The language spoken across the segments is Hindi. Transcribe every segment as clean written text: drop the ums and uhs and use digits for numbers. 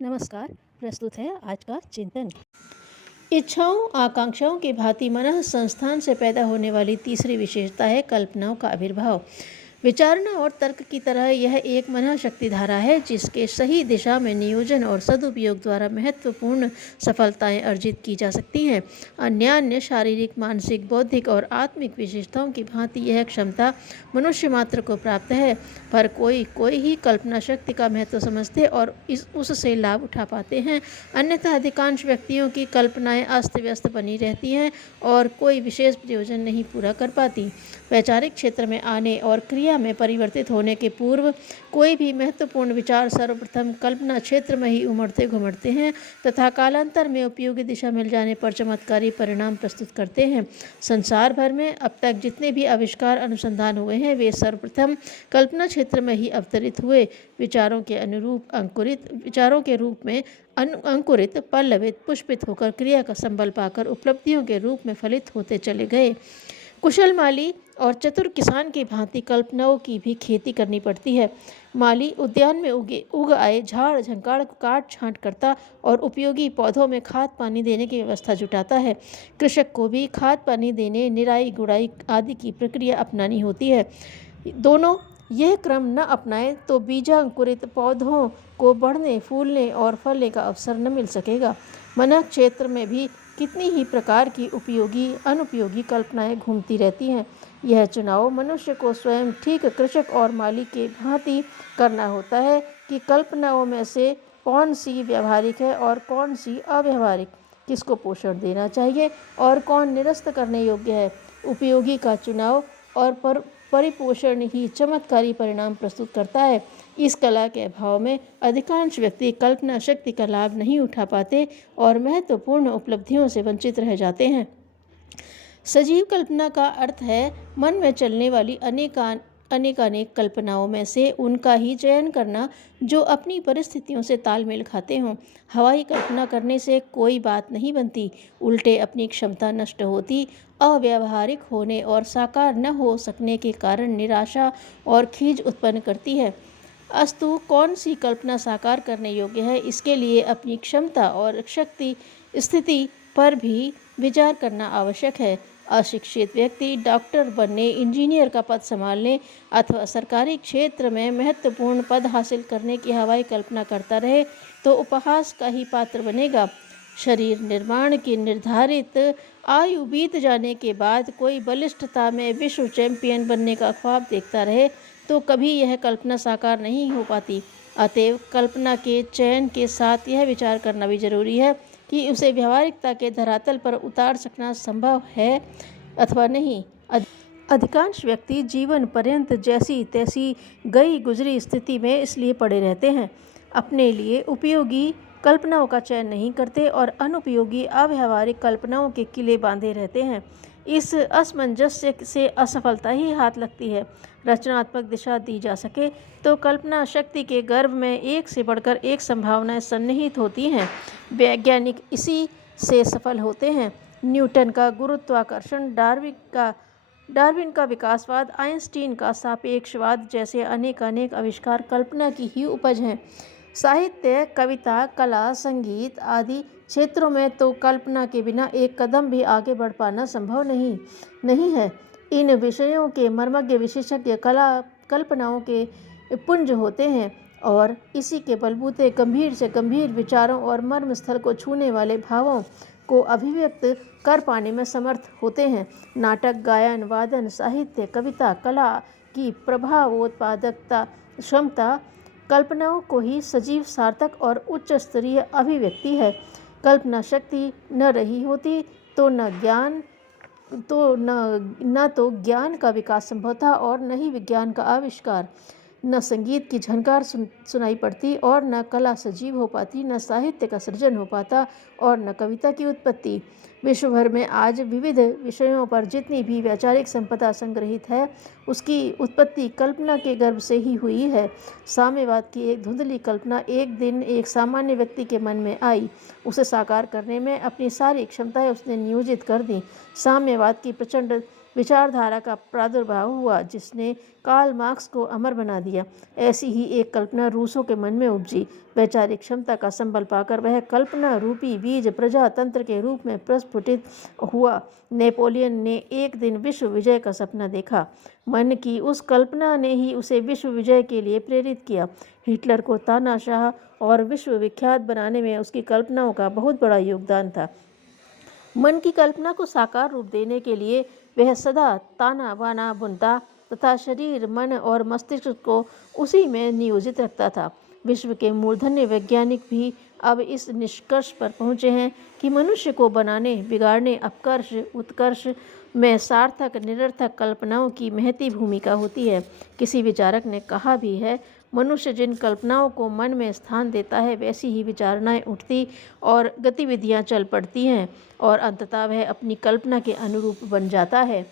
नमस्कार। प्रस्तुत है आज का चिंतन। इच्छाओं आकांक्षाओं की भांति मन संस्थान से पैदा होने वाली तीसरी विशेषता है कल्पनाओं का आविर्भाव। विचारना और तर्क की तरह यह एक मन शक्ति धारा है जिसके सही दिशा में नियोजन और सदुपयोग द्वारा महत्वपूर्ण सफलताएं अर्जित की जा सकती हैं। अन्य शारीरिक, मानसिक, बौद्धिक और आत्मिक विशेषताओं की भांति यह क्षमता मनुष्य मात्र को प्राप्त है, पर कोई ही कल्पना शक्ति का महत्व समझते और उससे लाभ उठा पाते हैं। अन्यथा अधिकांश व्यक्तियों की कल्पनाएं अस्त व्यस्त बनी रहती हैं और कोई विशेष प्रयोजन नहीं पूरा कर पाती। वैचारिक क्षेत्र में आने और क्रिया में परिवर्तित होने के पूर्व कोई भी महत्वपूर्ण विचार सर्वप्रथम कल्पना क्षेत्र में ही उमड़ते घुमड़ते हैं तथा कालांतर में उपयोगी दिशा मिल जाने पर चमत्कारी परिणाम प्रस्तुत करते हैं। संसार भर में अब तक जितने भी आविष्कार अनुसंधान हुए हैं वे सर्वप्रथम कल्पना क्षेत्र में ही अवतरित हुए। विचारों के रूप में अंकुरित, पल्लवित, पुष्पित होकर क्रिया का संबल पाकर उपलब्धियों के रूप में फलित होते चले गए। कुशल माली और चतुर किसान की भांति कल्पनाओं की भी खेती करनी पड़ती है। माली उद्यान में उग आए झाड़ झंकाड़ को काट छांट करता और उपयोगी पौधों में खाद पानी देने की व्यवस्था जुटाता है। कृषक को भी खाद पानी देने, निराई गुड़ाई आदि की प्रक्रिया अपनानी होती है। दोनों यह क्रम न अपनाए तो बीजांकुरित पौधों को बढ़ने, फूलने और फलने का अवसर न मिल सकेगा। मन क्षेत्र में भी कितनी ही प्रकार की उपयोगी अनुपयोगी कल्पनाएं घूमती रहती हैं। यह चुनाव मनुष्य को स्वयं ठीक कृषक और माली के भांति करना होता है कि कल्पनाओं में से कौन सी व्यावहारिक है और कौन सी अव्यावहारिक, किसको पोषण देना चाहिए और कौन निरस्त करने योग्य है। उपयोगी का चुनाव और परिपोषण ही चमत्कारी परिणाम प्रस्तुत करता है। इस कला के अभाव में अधिकांश व्यक्ति कल्पना शक्ति का लाभ नहीं उठा पाते और महत्वपूर्ण उपलब्धियों से वंचित रह जाते हैं। सजीव कल्पना का अर्थ है मन में चलने वाली अनेक कल्पनाओं में से उनका ही चयन करना जो अपनी परिस्थितियों से तालमेल खाते हों। हवाई कल्पना करने से कोई बात नहीं बनती, उल्टे अपनी क्षमता नष्ट होती, अव्यावहारिक होने और साकार न हो सकने के कारण निराशा और खीज उत्पन्न करती है। अस्तु कौन सी कल्पना साकार करने योग्य है, इसके लिए अपनी क्षमता और शक्ति स्थिति पर भी विचार करना आवश्यक है। अशिक्षित व्यक्ति डॉक्टर बनने, इंजीनियर का पद संभालने अथवा सरकारी क्षेत्र में महत्वपूर्ण पद हासिल करने की हवाई कल्पना करता रहे तो उपहास का ही पात्र बनेगा। शरीर निर्माण की निर्धारित आयु बीत जाने के बाद कोई बलिष्ठता में विश्व चैंपियन बनने का ख्वाब देखता रहे तो कभी यह कल्पना साकार नहीं हो पाती। अतएव कल्पना के चयन के साथ यह विचार करना भी जरूरी है कि उसे व्यावहारिकता के धरातल पर उतार सकना संभव है अथवा नहीं। अधिकांश व्यक्ति जीवन पर्यंत जैसी तैसी गई गुजरी स्थिति में इसलिए पड़े रहते हैं, अपने लिए उपयोगी कल्पनाओं का चयन नहीं करते और अनुपयोगी अव्यावहारिक कल्पनाओं के किले बांधे रहते हैं। इस असमंजस्य से असफलता ही हाथ लगती है। रचनात्मक दिशा दी जा सके तो कल्पना शक्ति के गर्भ में एक से बढ़कर एक संभावनाएं सन्निहित होती हैं। वैज्ञानिक इसी से सफल होते हैं। न्यूटन का गुरुत्वाकर्षण, डार्विन का विकासवाद, आइंस्टीन का सापेक्षवाद जैसे अनेक आविष्कार कल्पना की ही उपज हैं। साहित्य, कविता, कला, संगीत आदि क्षेत्रों में तो कल्पना के बिना एक कदम भी आगे बढ़ पाना संभव नहीं है। इन विषयों के मर्मज्ञ विशेषज्ञ कल्पनाओं के पुंज होते हैं और इसी के बलबूते गंभीर से गंभीर विचारों और मर्म स्थल को छूने वाले भावों को अभिव्यक्त कर पाने में समर्थ होते हैं। नाटक, गायन, वादन, साहित्य, कविता, कला की प्रभावोत्पादकता क्षमता कल्पनाओं को ही सजीव, सार्थक और उच्च स्तरीय अभिव्यक्ति है। कल्पना शक्ति न रही होती तो न तो ज्ञान का विकास संभव था और न ही विज्ञान का आविष्कार। न संगीत की झनकार सुनाई पड़ती और न कला सजीव हो पाती, न साहित्य का सृजन हो पाता और न कविता की उत्पत्ति। विश्व भर में आज विविध विषयों पर जितनी भी वैचारिक संपदा संग्रहित है उसकी उत्पत्ति कल्पना के गर्भ से ही हुई है। साम्यवाद की एक धुंधली कल्पना एक दिन एक सामान्य व्यक्ति के मन में आई, उसे साकार करने में अपनी सारी क्षमताएं उसने नियोजित कर दी। साम्यवाद की प्रचंड विचारधारा का प्रादुर्भाव हुआ जिसने कार्ल मार्क्स को अमर बना दिया। ऐसी ही एक कल्पना रूसों के मन में उपजी। वैचारिक क्षमता का संबल पाकर वह कल्पना रूपी बीज प्रजातंत्र के रूप में प्रस्फुटित हुआ। नेपोलियन ने एक दिन विश्व विजय का सपना देखा। मन की उस कल्पना ने ही उसे विश्व विजय के लिए प्रेरित किया। हिटलर को तानाशाह और विश्वविख्यात बनाने में उसकी कल्पनाओं का बहुत बड़ा योगदान था। मन की कल्पना को साकार रूप देने के लिए वह सदा ताना बाना बुनता तथा शरीर, मन और मस्तिष्क को उसी में नियोजित रखता था। विश्व के मूर्धन्य वैज्ञानिक भी अब इस निष्कर्ष पर पहुँचे हैं कि मनुष्य को बनाने, बिगाड़ने, अपकर्ष, उत्कर्ष में सार्थक निरर्थक कल्पनाओं की महती भूमिका होती है। किसी विचारक ने कहा भी है, मनुष्य जिन कल्पनाओं को मन में स्थान देता है वैसी ही विचारणाएं उठती और गतिविधियां चल पड़ती हैं और अंततः वह अपनी कल्पना के अनुरूप बन जाता है।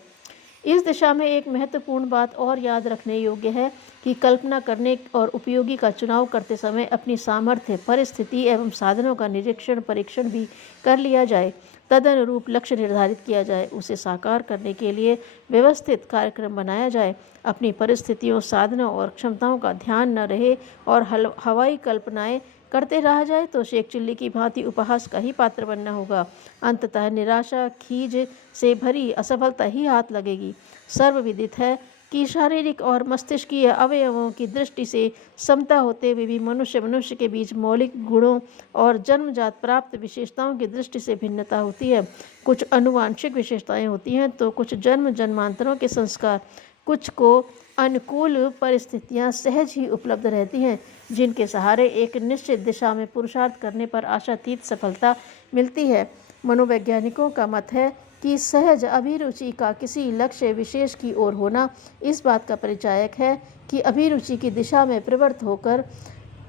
इस दिशा में एक महत्वपूर्ण बात और याद रखने योग्य है कि कल्पना करने और उपयोगी का चुनाव करते समय अपनी सामर्थ्य, परिस्थिति एवं साधनों का निरीक्षण परीक्षण भी कर लिया जाए। तदनुरूप लक्ष्य निर्धारित किया जाए, उसे साकार करने के लिए व्यवस्थित कार्यक्रम बनाया जाए। अपनी परिस्थितियों, साधनों और क्षमताओं का ध्यान न रहे और हवाई कल्पनाएं करते रह जाए तो शेख चिल्ली की भांति उपहास का ही पात्र बनना होगा। अंततः निराशा, खीज से भरी असफलता ही हाथ लगेगी। सर्वविदित है कि शारीरिक और मस्तिष्कीय अवयवों की दृष्टि से समता होते हुए भी मनुष्य के बीच मौलिक गुणों और जन्मजात प्राप्त विशेषताओं की दृष्टि से भिन्नता होती है। कुछ अनुवांशिक विशेषताएं होती हैं तो कुछ जन्मांतरों के संस्कार, कुछ को अनुकूल परिस्थितियां सहज ही उपलब्ध रहती हैं जिनके सहारे एक निश्चित दिशा में पुरुषार्थ करने पर आशातीत सफलता मिलती है। मनोवैज्ञानिकों का मत है कि सहज अभिरुचि का किसी लक्ष्य विशेष की ओर होना इस बात का परिचायक है कि अभिरुचि की दिशा में प्रवृत्त होकर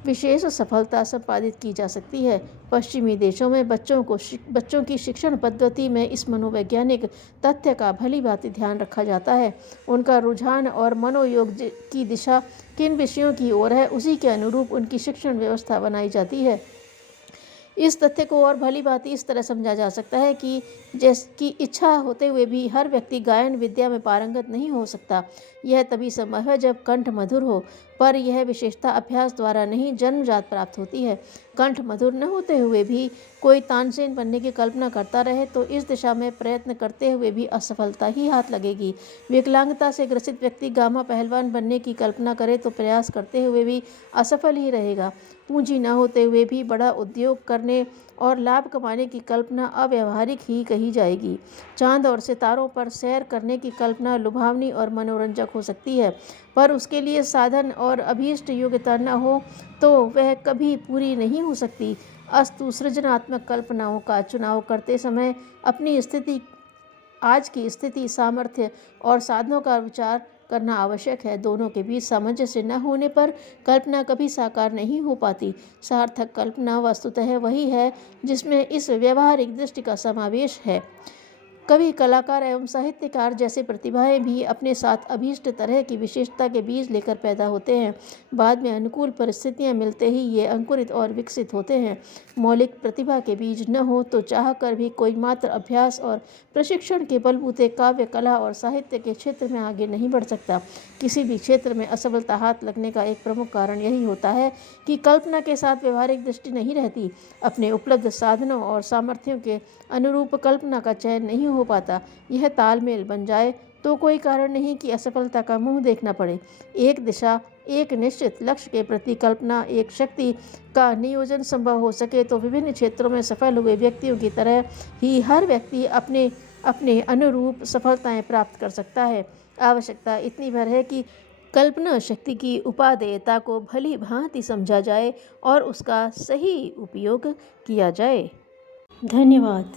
विशेष सफलता संपादित की जा सकती है। पश्चिमी देशों में बच्चों की शिक्षण पद्धति में इस मनोवैज्ञानिक तथ्य का भली भांति ध्यान रखा जाता है। उनका रुझान और मनोयोग की दिशा किन विषयों की ओर है उसी के अनुरूप उनकी शिक्षण व्यवस्था बनाई जाती है। इस तथ्य को और भली भांति इस तरह समझा जा सकता है कि जिसकी इच्छा होते हुए भी हर व्यक्ति गायन विद्या में पारंगत नहीं हो सकता। यह तभी संभव है जब कंठ मधुर हो, पर यह विशेषता अभ्यास द्वारा नहीं जन्मजात प्राप्त होती है। कंठ मधुर न होते हुए भी कोई तानसेन बनने की कल्पना करता रहे तो इस दिशा में प्रयत्न करते हुए भी असफलता ही हाथ लगेगी। विकलांगता से ग्रसित व्यक्ति गामा पहलवान बनने की कल्पना करे तो प्रयास करते हुए भी असफल ही रहेगा। पूंजी न होते हुए भी बड़ा उद्योग करने और लाभ कमाने की कल्पना अव्यावहारिक ही कही जाएगी। चांद और सितारों पर सैर करने की कल्पना लुभावनी और मनोरंजक हो सकती है, पर उसके लिए साधन और अभीष्ट योग्यता न हो तो वह कभी पूरी नहीं हो सकती। अस्तु, सृजनात्मक कल्पनाओं का चुनाव करते समय अपनी स्थिति, आज की स्थिति, सामर्थ्य और साधनों का विचार करना आवश्यक है। दोनों के बीच सामंजस्य न होने पर कल्पना कभी साकार नहीं हो पाती। सार्थक कल्पना वस्तुतः वही है जिसमें इस व्यवहारिक दृष्टि का समावेश है। कवि, कलाकार एवं साहित्यकार जैसे प्रतिभाएं भी अपने साथ अभीष्ट तरह की विशेषता के बीज लेकर पैदा होते हैं। बाद में अनुकूल परिस्थितियां मिलते ही ये अंकुरित और विकसित होते हैं। मौलिक प्रतिभा के बीज न हो तो चाह कर भी कोई मात्र अभ्यास और प्रशिक्षण के बलबूते काव्य, कला और साहित्य के क्षेत्र में आगे नहीं बढ़ सकता। किसी भी क्षेत्र में असफलता हाथ लगने का एक प्रमुख कारण यही होता है कि कल्पना के साथ व्यवहारिक दृष्टि नहीं रहती। अपने उपलब्ध साधनों और सामर्थ्यों के अनुरूप कल्पना का चयन नहीं हो पाता। यह तालमेल बन जाए तो कोई कारण नहीं कि असफलता का मुंह देखना पड़े। एक दिशा, एक निश्चित लक्ष्य के प्रति कल्पना, एक शक्ति का नियोजन संभव हो सके तो विभिन्न क्षेत्रों में सफल हुए व्यक्तियों की तरह ही हर व्यक्ति अपने अपने अनुरूप सफलताएं प्राप्त कर सकता है। आवश्यकता इतनी भर है कि कल्पना शक्ति की उपादेयता को भली भांति समझा जाए और उसका सही उपयोग किया जाए। धन्यवाद।